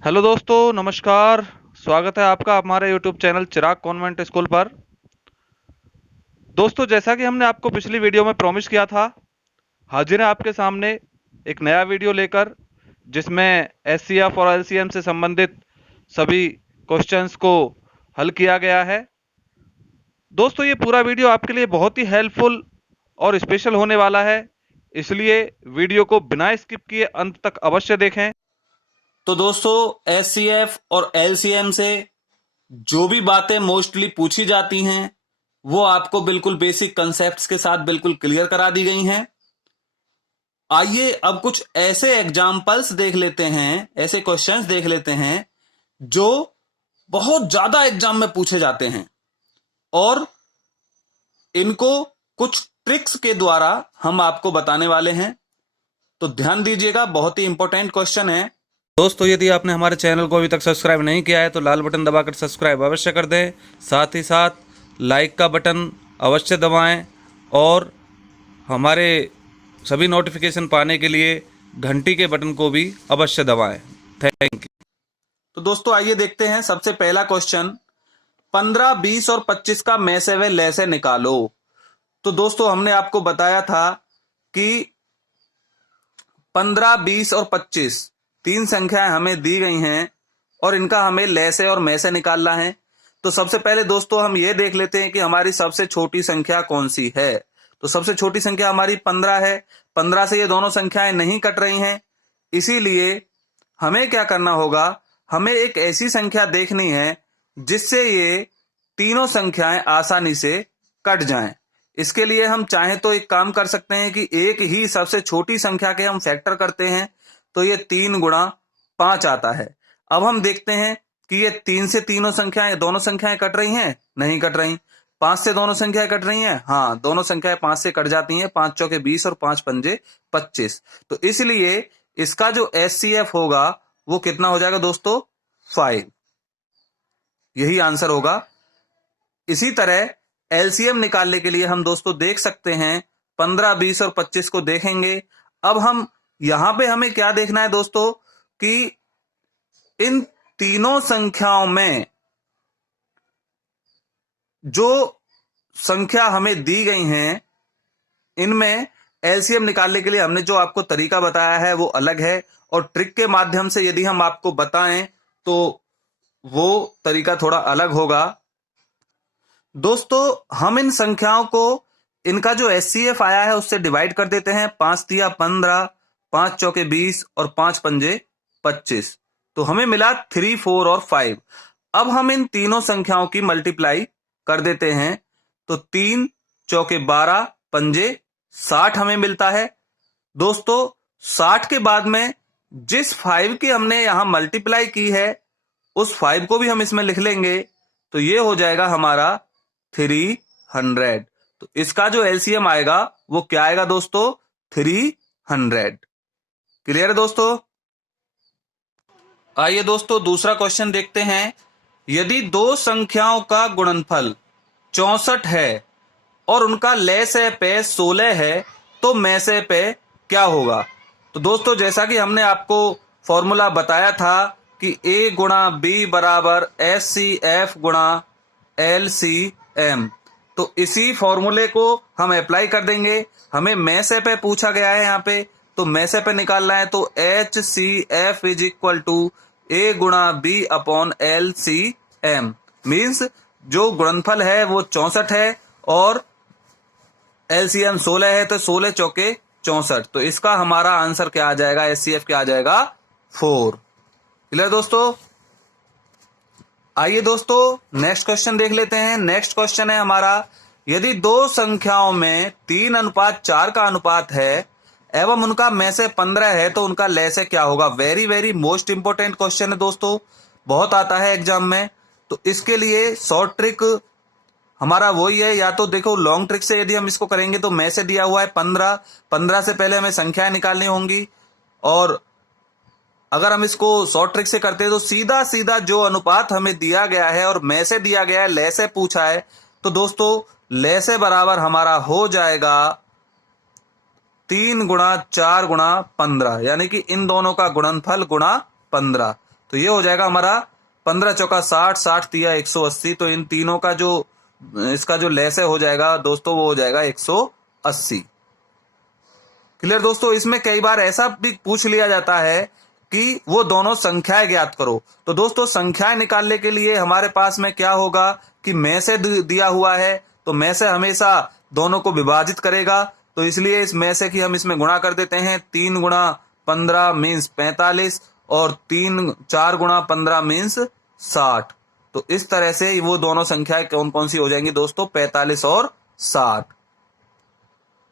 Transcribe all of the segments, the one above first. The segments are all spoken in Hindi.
हेलो दोस्तों, नमस्कार। स्वागत है आपका हमारे यूट्यूब चैनल चिराग कॉन्वेंट स्कूल पर। दोस्तों, जैसा कि हमने आपको पिछली वीडियो में प्रॉमिस किया था, हाजिर है आपके सामने एक नया वीडियो लेकर, जिसमें एचसीएफ और एलसीएम से संबंधित सभी क्वेश्चंस को हल किया गया है। दोस्तों, ये पूरा वीडियो आपके लिए बहुत ही हेल्पफुल और स्पेशल होने वाला है, इसलिए वीडियो को बिना स्किप किए अंत तक अवश्य देखें। तो दोस्तों एचसीएफ और एलसीएम से जो भी बातें मोस्टली पूछी जाती हैं वो आपको बिल्कुल बेसिक कंसेप्ट्स के साथ बिल्कुल क्लियर करा दी गई हैं। आइए अब कुछ ऐसे एग्जाम्पल्स देख लेते हैं, ऐसे क्वेश्चंस देख लेते हैं जो बहुत ज्यादा एग्जाम में पूछे जाते हैं और इनको कुछ ट्रिक्स के द्वारा हम आपको बताने वाले हैं। तो ध्यान दीजिएगा, बहुत ही इंपॉर्टेंट क्वेश्चन है। दोस्तों, यदि आपने हमारे चैनल को अभी तक सब्सक्राइब नहीं किया है तो लाल बटन दबाकर सब्सक्राइब अवश्य कर दें। साथ ही साथ लाइक का बटन अवश्य दबाएं और हमारे सभी नोटिफिकेशन पाने के लिए घंटी के बटन को भी अवश्य दबाएं। Thank you. तो दोस्तों आइए देखते हैं सबसे पहला क्वेश्चन। 15, 20 और 25 का में से व ले से निकालो। तो दोस्तों हमने आपको बताया था कि 15, 20 और 25 तीन संख्याएं हमें दी गई हैं और इनका हमें ले से और में से निकालना है। तो सबसे पहले दोस्तों हम ये देख लेते हैं कि हमारी सबसे छोटी संख्या कौन सी है। तो सबसे छोटी संख्या हमारी 15 है। 15 से ये दोनों संख्याएं नहीं कट रही हैं, इसीलिए हमें क्या करना होगा, हमें एक ऐसी संख्या देखनी है जिससे ये तीनों संख्याएं आसानी से कट जाएं। इसके लिए हम चाहें तो एक काम कर सकते हैं कि एक ही सबसे छोटी संख्या के हम फैक्टर करते हैं, तो ये 3 × 5 आता है। अब हम देखते हैं कि ये 3 से तीनों संख्याएं, दोनों संख्याएं कट रही हैं, नहीं कट रही। 5 से दोनों संख्याएं कट रही हैं, हाँ दोनों संख्याएं 5 से कट जाती हैं। 5 चौके 20 और 5 पंजे 25। तो इसलिए इसका जो एचसीएफ होगा वो कितना हो जाएगा दोस्तों, 5। यही आंसर होगा। इसी तरह एलसीएम निकालने के लिए हम दोस्तों देख सकते हैं 15, 20 और 25 को देखेंगे। अब हम यहां पे हमें क्या देखना है दोस्तों कि इन तीनों संख्याओं में जो संख्या हमें दी गई हैं इनमें एलसीएम निकालने के लिए हमने जो आपको तरीका बताया है वो अलग है, और ट्रिक के माध्यम से यदि हम आपको बताएं तो वो तरीका थोड़ा अलग होगा। दोस्तों हम इन संख्याओं को, इनका जो एचसीएफ आया है उससे डिवाइड कर देते हैं। 5 तिया 15, 5 चौके 20 और 5 पंजे 25। तो हमें मिला 3, 4 और 5। अब हम इन तीनों संख्याओं की मल्टीप्लाई कर देते हैं, तो 3 चौके 12 पंजे 60 हमें मिलता है। दोस्तों 60 के बाद में जिस 5 की हमने यहां मल्टीप्लाई की है उस 5 को भी हम इसमें लिख लेंगे, तो ये हो जाएगा हमारा 300। तो इसका जो एलसीएम आएगा वो क्या आएगा दोस्तों, 300। क्लियर है दोस्तों। आइए दोस्तों दूसरा क्वेश्चन देखते हैं। यदि दो संख्याओं का गुणनफल 64 है और उनका ले से पे 16 है तो में से पे क्या होगा। तो दोस्तों जैसा कि हमने आपको फॉर्मूला बताया था कि A गुणा बी बराबर एचसीएफ गुणा एलसीएम, तो इसी फॉर्मूले को हम अप्लाई कर देंगे। हमें में से पे पूछा गया है यहाँ पे, तो में से पे निकालना है, तो HCF is equal to A गुणा बी अपॉन एलसीएम। मीन्स जो गुणनफल है वो 64 है और एलसीएम 16 है, तो 16 चौके 64। तो इसका हमारा आंसर क्या आ जाएगा, एचसीएफ क्या आ जाएगा, 4। क्लियर दोस्तों। आइए दोस्तों नेक्स्ट क्वेश्चन देख लेते हैं। नेक्स्ट क्वेश्चन है हमारा, यदि दो संख्याओं में 3:4 का अनुपात है एवं उनका में से 15 है तो उनका ले से क्या होगा। Very very most important question है दोस्तों, बहुत आता है एग्जाम में। तो इसके लिए शॉर्ट ट्रिक हमारा वही है, या तो देखो लॉन्ग ट्रिक से यदि हम इसको करेंगे तो में से दिया हुआ है 15, 15 से पहले हमें संख्याएं निकालनी होंगी, और अगर हम इसको शॉर्ट ट्रिक से करते हैं तो सीधा सीधा जो अनुपात हमें दिया गया है और में से दिया गया है, ले से पूछा है, तो दोस्तों ले से बराबर हमारा हो जाएगा 3 × 4 × 15, यानी कि इन दोनों का गुणनफल गुणा 15। तो ये हो जाएगा हमारा 15 चौका 60, 60 तिया 180। तो इन तीनों का जो इसका जो लैसे हो जाएगा दोस्तों वो हो जाएगा 180। क्लियर दोस्तों। इसमें कई बार ऐसा भी पूछ लिया जाता है कि वो दोनों संख्याएं ज्ञात करो। तो दोस्तों संख्याएं निकालने के लिए हमारे पास में क्या होगा कि में से दिया हुआ है, तो में से हमेशा दोनों को विभाजित करेगा। तो इसलिए इस में से की हम इसमें गुणा कर देते हैं। 3 गुणा 15 मीन्स 45 और 4 गुणा 15 मीन्स 60। तो इस तरह से वो दोनों संख्याएं कौन कौन सी हो जाएंगी दोस्तों, 45 और 60।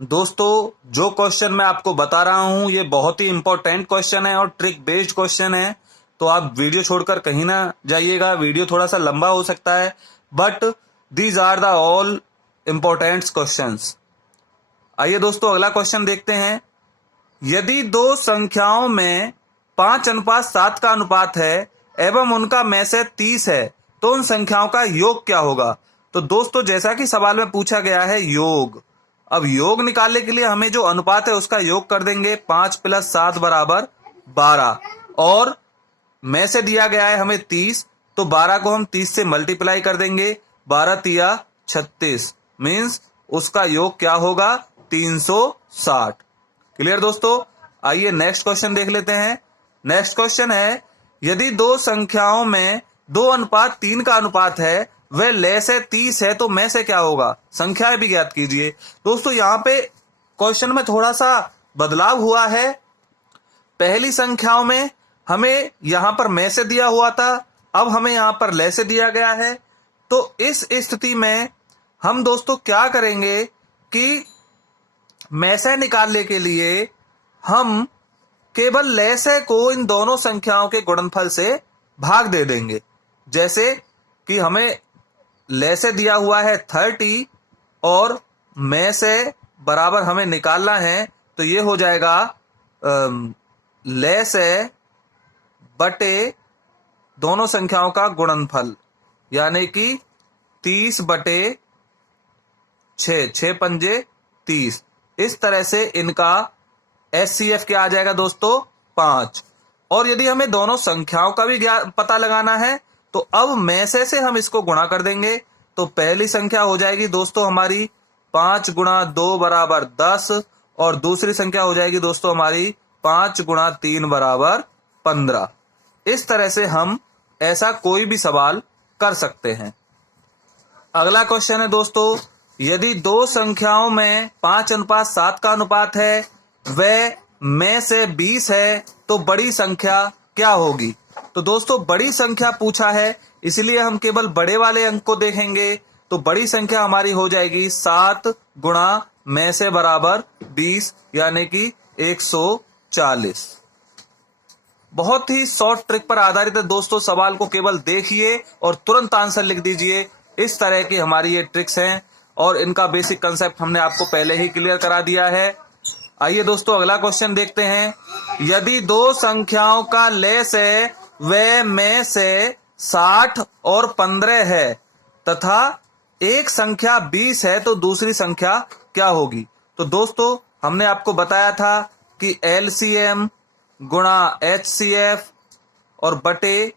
दोस्तों जो क्वेश्चन मैं आपको बता रहा हूं ये बहुत ही इंपॉर्टेंट क्वेश्चन है और ट्रिक बेस्ड क्वेश्चन है। तो आप वीडियो छोड़कर कहीं ना जाइएगा, वीडियो थोड़ा सा लंबा हो सकता है, but these are the all important questions. आइए दोस्तों अगला क्वेश्चन देखते हैं। यदि दो संख्याओं में 5:7 का अनुपात है एवं उनका में से 30 है तो उन संख्याओं का योग क्या होगा। तो दोस्तों जैसा कि सवाल में पूछा गया है योग, अब योग निकालने के लिए हमें जो अनुपात है उसका योग कर देंगे। 5 + 7 = 12 और में से दिया गया है हमें 30, तो 12 को हम 30 से मल्टीप्लाई कर देंगे। 12 तिया 36 मीन्स उसका योग क्या होगा, 360। क्लियर दोस्तों। आइए नेक्स्ट क्वेश्चन देख लेते हैं। नेक्स्ट क्वेश्चन है, यदि दो संख्याओं में 2:3 का अनुपात है वह ले से 30 है तो में से क्या होगा, संख्याएं भी ज्ञात कीजिए। दोस्तों यहाँ पे क्वेश्चन में थोड़ा सा बदलाव हुआ है। पहली संख्याओं में हमें यहां पर में से दिया हुआ था, अब हमें यहां पर ले से दिया गया है। तो इस स्थिति में हम दोस्तों क्या करेंगे कि में से निकालने के लिए हम केवल ले से को इन दोनों संख्याओं के गुणनफल से भाग दे देंगे। जैसे कि हमें ले से दिया हुआ है 30 और में से बराबर हमें निकालना है, तो ये हो जाएगा ले से बटे दोनों संख्याओं का गुणनफल, यानी कि 30/6, 6 पंजे 30। इस तरह से इनका HCF क्या आ जाएगा दोस्तों, 5। और यदि हमें दोनों संख्याओं का भी पता लगाना है तो अब में से हम इसको गुणा कर देंगे। तो पहली संख्या हो जाएगी दोस्तों हमारी 5 × 2 = 10 और दूसरी संख्या हो जाएगी दोस्तों हमारी 5 × 3 = 15। इस तरह से हम ऐसा कोई भी सवाल कर सकते हैं। अगला क्वेश्चन है दोस्तों, यदि दो संख्याओं में 5:7 का अनुपात है वह में से 20 है तो बड़ी संख्या क्या होगी। तो दोस्तों बड़ी संख्या पूछा है इसलिए हम केवल बड़े वाले अंक को देखेंगे। तो बड़ी संख्या हमारी हो जाएगी 7 × में से बराबर 20 यानी कि 140। बहुत ही शॉर्ट ट्रिक पर आधारित है दोस्तों। सवाल को केवल देखिए और तुरंत आंसर लिख दीजिए। इस तरह की हमारी ये ट्रिक्स हैं और इनका बेसिक कंसेप्ट हमने आपको पहले ही क्लियर करा दिया है। आइए दोस्तों अगला क्वेश्चन देखते हैं। यदि दो संख्याओं का लेस है वह में से 60 और 15 है तथा एक संख्या 20 है तो दूसरी संख्या क्या होगी। तो दोस्तों हमने आपको बताया था कि LCM गुणा HCF और बटे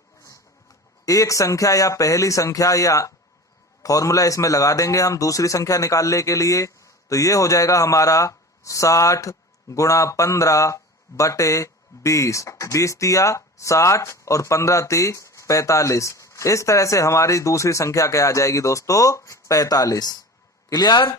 एक संख्या या पहली संख्या, या फॉर्मूला इसमें लगा देंगे हम दूसरी संख्या निकालने के लिए। तो ये हो जाएगा हमारा 60 × 15 बटे 20। 20 तिया 60 और 15 ती 45। इस तरह से हमारी दूसरी संख्या क्या आ जाएगी दोस्तों, 45। क्लियर।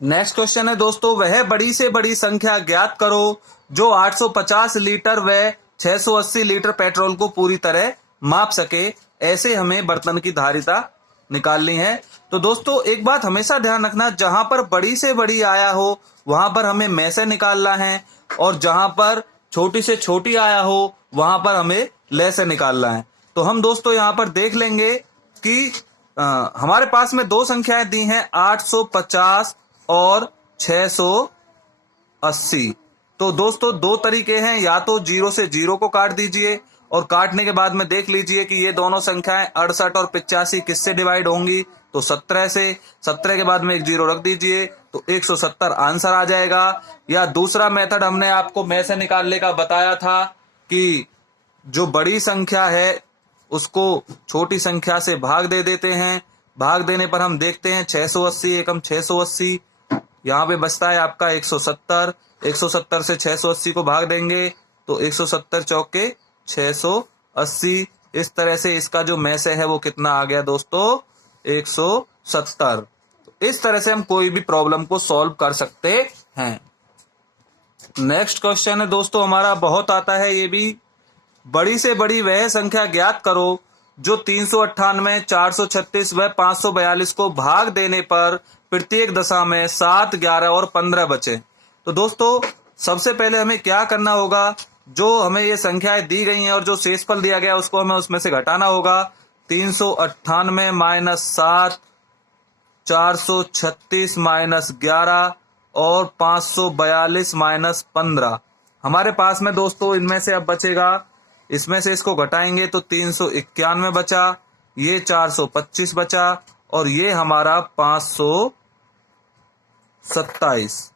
नेक्स्ट क्वेश्चन है दोस्तों, वह बड़ी से बड़ी संख्या ज्ञात करो जो 850 लीटर व 680 लीटर पेट्रोल को पूरी तरह माप सके। ऐसे हमें बर्तन की धारिता निकालनी है। तो दोस्तों एक बात हमेशा ध्यान रखना, जहां पर बड़ी से बड़ी आया हो वहां पर हमें में से निकालना है और जहां पर छोटी से छोटी आया हो वहां पर हमें ले से निकालना है। तो हम दोस्तों यहां पर देख लेंगे कि हमारे पास में दो संख्याएं दी हैं 850 और 680। तो दोस्तों दो तरीके हैं, या तो 0 से 0 को काट दीजिए और काटने के बाद में देख लीजिए कि ये दोनों संख्याएं 68 और 85 किससे डिवाइड होंगी। तो 17 से, 17 के बाद में एक 0 रख दीजिए तो 170 आंसर आ जाएगा। या दूसरा मेथड हमने आपको में से निकालने का बताया था कि जो बड़ी संख्या है उसको छोटी संख्या से भाग दे देते हैं। भाग देने पर हम देखते हैं 680 एकम 680, यहाँ पे बचता है आपका 170। 170 से 680 को भाग देंगे तो 170 चौके 680। इस तरह से इसका जो मैसे है वो कितना आ गया दोस्तों, 170। इस तरह से हम कोई भी प्रॉब्लम को सॉल्व कर सकते हैं। नेक्स्ट क्वेश्चन है दोस्तों हमारा, बहुत आता है ये भी। बड़ी से बड़ी वह संख्या ज्ञात करो जो 398, 436 व 542 को भाग देने पर प्रत्येक दशा में 7, 11 और 15 बचे। तो दोस्तों सबसे पहले हमें क्या करना होगा, जो हमें ये संख्याएं दी गई हैं और जो शेषफल दिया गया उसको हमें उसमें से घटाना होगा। 398 माइनस 7, 436 माइनस 11 और 542 माइनस 15। हमारे पास में दोस्तों इनमें से अब बचेगा, इसमें से इसको घटाएंगे तो 391 बचा, ये 425 बचा और ये हमारा 527।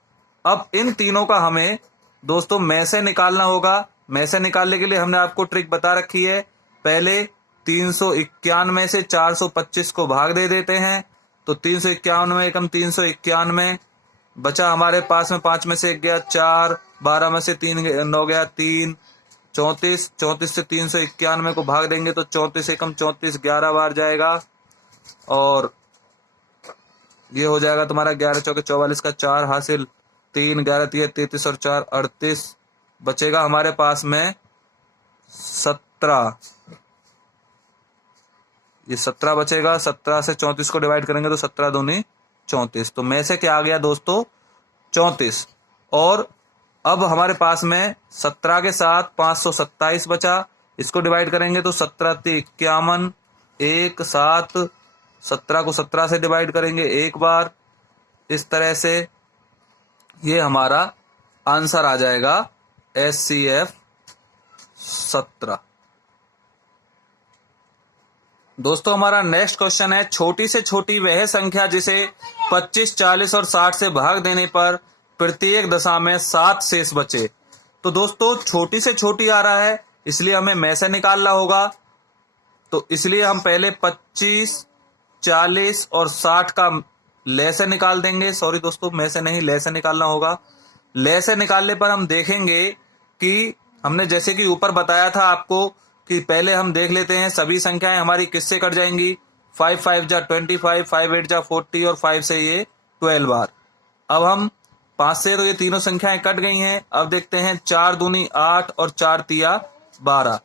अब इन तीनों का हमें दोस्तों में से निकालना होगा। में से निकालने के लिए हमने आपको ट्रिक बता रखी है। पहले 391 से 425 को भाग दे देते हैं तो 391 एकम 391 बचा हमारे पास में, 5 में से 1 गया 4, 12 में से 3 9 गया 3, 34। 34 से 391 को भाग देंगे तो 34 एकम 34 11 बार जाएगा और ये हो जाएगा तुम्हारा 11 चौके 44 का 4 हासिल, 3 11 33 और 4 38। बचेगा हमारे पास में 17। ये 17 बचेगा। 17 से 34 को डिवाइड करेंगे तो 17 दूनी 34। तो में से क्या आ गया दोस्तों, 34। और अब हमारे पास में 17 के साथ 527 बचा, इसको डिवाइड करेंगे तो 17 × 51, 1 7। 17 को 17 से डिवाइड करेंगे एक बार। इस तरह से ये हमारा आंसर आ जाएगा SCF 17। दोस्तों हमारा नेक्स्ट क्वेश्चन है, छोटी से छोटी वह संख्या जिसे 25, 40 और 60 से भाग देने पर प्रत्येक दशा में 7 शेष बचे। तो दोस्तों छोटी से छोटी आ रहा है इसलिए हमें में से निकालना होगा। तो इसलिए हम पहले 25, 40 और 60 का ले से निकाल देंगे। सॉरी दोस्तों, में से नहीं, ले से निकालना होगा। ले से निकालने पर हम देखेंगे कि हमने जैसे कि ऊपर बताया था आपको कि पहले हम देख लेते हैं सभी संख्याएं हमारी किससे कट जाएंगी। 5 5 जा 25, 5 8 जा 40 और 5 से ये 12 बार। अब हम 5 से तो ये तीनों संख्याएं कट गई हैं। अब देखते हैं 4 दूनी 8 और 4 तिया 12।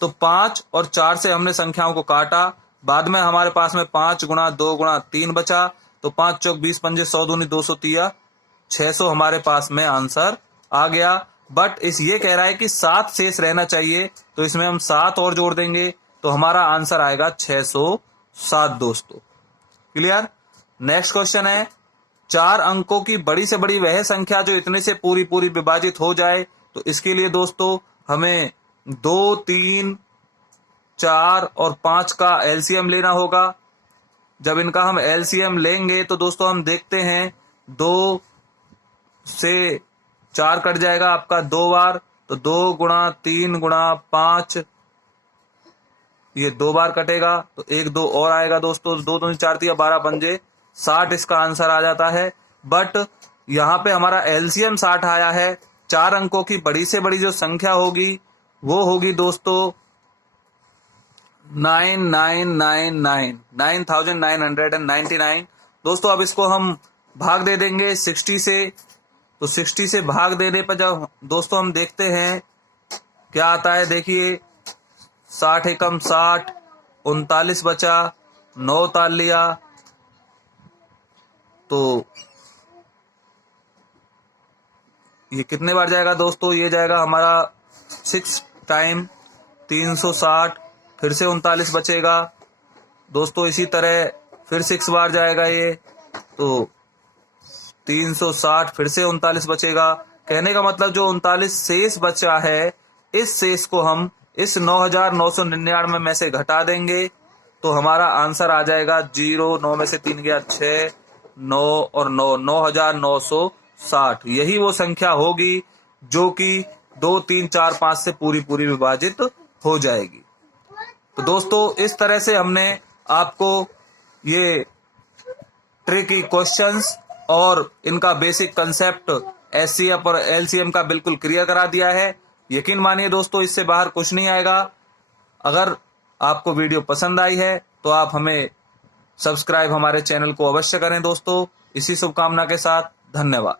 तो 5 और 4 से हमने संख्याओं को काटा। बाद में हमारे पास में 5 गुणा 2 गुणा 3 बचा। तो 5 चौक 20 पंजे 100 दूनी 200 तिया 600 हमारे पास में आंसर आ गया। बट इस ये कह रहा है कि 7 शेष रहना चाहिए, तो इसमें हम 7 और जोड़ देंगे तो हमारा आंसर आएगा 607 दोस्तों। क्लियर। नेक्स्ट क्वेश्चन है, 4 अंकों की बड़ी से बड़ी वह संख्या जो इतने से पूरी पूरी विभाजित हो जाए। तो इसके लिए दोस्तों हमें 2, 3, 4 और 5 का एलसीएम लेना होगा। जब इनका हम एलसीएम लेंगे तो दोस्तों हम देखते हैं 2 से 4 कट जाएगा आपका 2 बार। तो 2 गुणा 3 गुणा 5 ये 2 बार कटेगा तो 1 2 और आएगा दोस्तों। 2 दूनी 4 तिया 12 पंजे 60 इसका आंसर आ जाता है। बट यहाँ पे हमारा एलसीएम 60 आया है। 4 अंकों की बड़ी से बड़ी जो संख्या होगी वो होगी दोस्तों 9999 दोस्तों। अब इसको हम भाग दे देंगे 60 से। तो 60 से भाग देने पर जब दोस्तों हम देखते हैं क्या आता है, देखिए 60 एकम 60, 39 बचा, 9 ताल लिया तो ये कितने बार जाएगा दोस्तों, ये जाएगा हमारा 6 टाइम 360, फिर से 39 बचेगा दोस्तों। इसी तरह फिर 6 बार जाएगा ये तो 360, फिर से 39 बचेगा। कहने का मतलब जो 39 शेष बचा है, इस शेष को हम इस 9999 में से घटा देंगे तो हमारा आंसर आ जाएगा 0। 9 में से 3 गया 6, 9 और 9 9960। यही वो संख्या होगी जो कि 2 3 4 5 से पूरी पूरी विभाजित हो जाएगी। तो दोस्तों इस तरह से हमने आपको ये ट्रिकी क्वेश्चंस और इनका बेसिक कंसेप्ट एचसीएफ और एलसीएम का बिल्कुल क्लियर करा दिया है। यकीन मानिए दोस्तों, इससे बाहर कुछ नहीं आएगा। अगर आपको वीडियो पसंद आई है तो आप हमें सब्सक्राइब हमारे चैनल को अवश्य करें दोस्तों। इसी शुभकामना के साथ धन्यवाद।